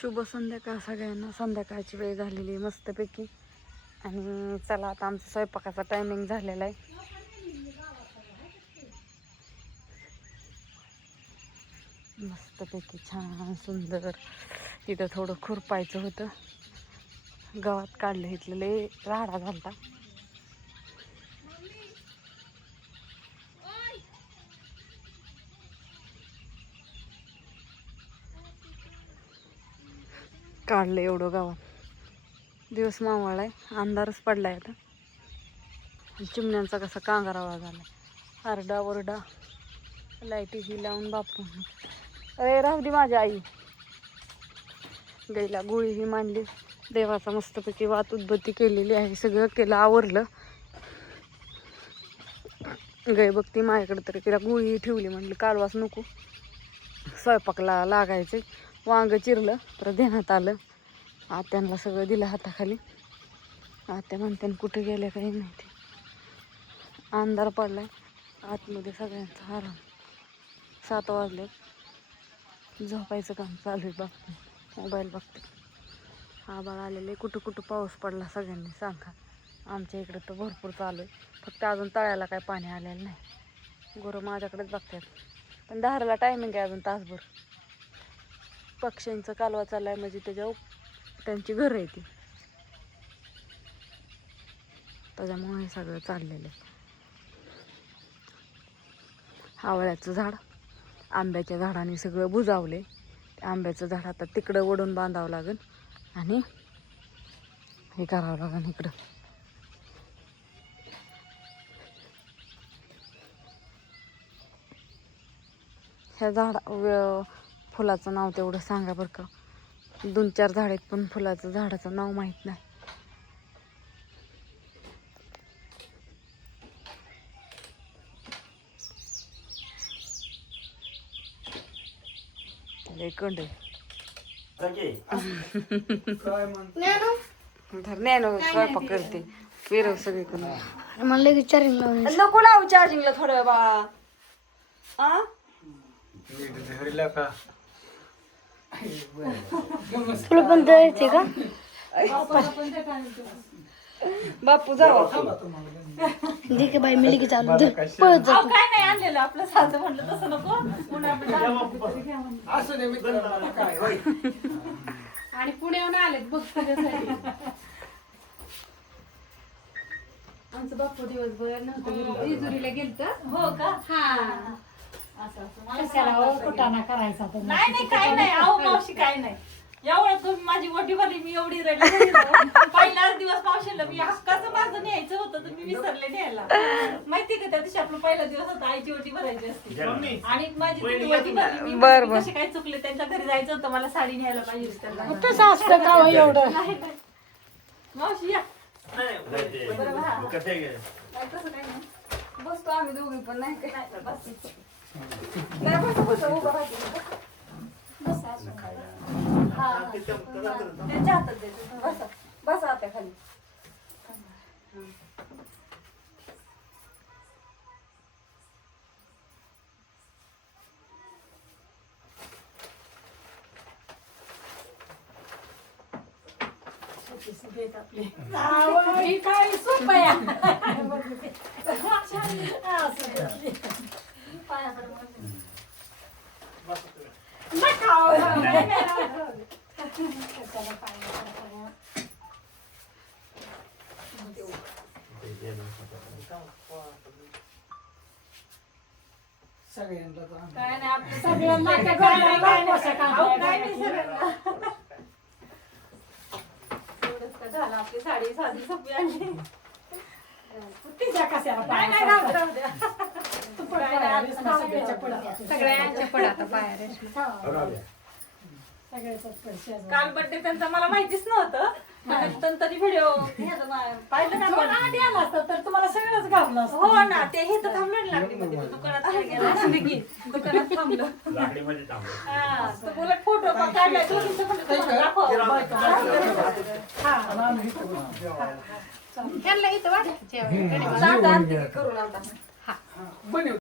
शुभ संध्याकाळ सगळ्यांना. संध्याकाळची वेळ झालेली आहे मस्तपैकी. आणि चला आता आमचा स्वयंपाकाचा टायमिंग झालेला आहे. मस्तपैकी छान सुंदर. इथं थोडं खुरपायचं होतं, गवत काढलं. इथलं लय राडा झालता. काढलं एवढं गावात. दिवस मावळ आहे, अंधारच पडलाय आता. चिमण्यांचा कसा कांगारावा झाला. आरडा ओरडा, लाईटी ही लावून बापून. अरे राहू दे माझी आई. गाईला गोळी ही मांडली. देवाचा मस्तपैकी वात उदबत्ती केलेली आहे. सगळं केलं, आवरलं. गाय बघती माझ्याकडे, तरी तिला गोळी ठेवली. म्हणलं कालवास नको, स्वयंपाकला लागायचं. वांग चिरलं तर ध्यानात आलं. आत्यांना सगळं दिलं हाताखाली. आत्या म्हणते कुठे गेल्या काही माहिती. अंधार पडलाय आतमध्ये, सगळ्यांचा आराम. 7 वाजले. झोपायचं काम चालू आहे. बघते मोबाईल बघते. आभाळ आलेले. कुठं कुठं पाऊस पडला सगळ्यांनी सांगा. आमच्या इकडं तर भरपूर चालू आहे. फक्त अजून तळ्याला काय पाणी आलेलं नाही. गुरं माझ्याकडेच बघतात. पण दाराला टायमिंग आहे अजून तासभर. पक्ष्यांचं कालवा चाललाय म्हणजे त्याच्यावर त्यांची घरं आहे ती. त्याच्यामुळे हे सगळं चाललेलं आहे. आवळ्याचं झाड, आंब्याच्या झाडाने सगळं बुजावले. आंब्याचं झाड आता तिकडं ओढून बांधावं लागेल आणि हे करावं लागेल इकडं. ह्या फुलाचं नाव तेवढं सांगा बरं का. 2-4 झाड आहेत पण फुलाचं झाडाचं नाव माहीत नाही. लय कंड ज्ञानो स्वयंपाक करते. फिरव सगळीकडे. मला लगेच चार्जिंग नको लावू चार्जिंगला थोडं वेळ बाळा. तुला पण जायचे का? बापू जाऊ. ठीक आहे बाई, मी लगेच आलो. पळत जा. काय नाही आणलेलं आपलं साधं, म्हणलं तसं नको. आणि पुण्याहून आलेत बघ सगळ्यासाठी. आमचं बाप्पू दिवसभर नव्हतं, इजुरीला गेलत. हो का? हा. कुटाणा करायचा तर नाही नाही काय नाही. अहो मावशी काय नाही. एवढं तुम्ही माझी मोठी भरली, मी एवढी रडली. पहिलाच दिवस मावशीला मी हक्काचं माझं न्यायचं होतं तर मी विसरले न्यायला. माहिती का त्या दिवशी आपला पहिला दिवस होता, आईची ओटी भरायची असते. आणि माझी ओटी भरली. मी कशी काय चुकले, त्यांच्या घरी जायचं होतं, मला साडी न्यायला पाहिजे होती त्यांना. तसं असतं का हो एवढं? मावशी या. तसं काय नाही. बसतो आम्ही दोघी पण नाही काय. बस नाही बस उभं राहते. त्यांच्या हातात द्यायचं. बसा बसा आता खाली. ही काय सोपं आहे. काय नाही आपलं सगळ्यांना त्या घराला पोशाख आणलाय. झालं. आपली साडी साधी सोपी आणली. तिच्या कशाला नाही नाही पायाला राहू द्या. तू पण पायाला सगळ्याच्या पुढं. सगळ्यांच्या पड आता बाहेर. सगळ्याचाच पैसे काल बर्थडे त्यांचा मला माहितीच नव्हतं. तरी व्हिडिओ पाहिलं ना आपण. आधी आला असता तर तुम्हाला सगळंच घातलं असतं. हो ना, ते हे तर थांबलं लागले दुकानात बाहेर गेला असं की दुकानात थांबलं. हा तर बोला फोटो काढला दोघींचं पण दाखव. त्यांना इथं वाट करून आता.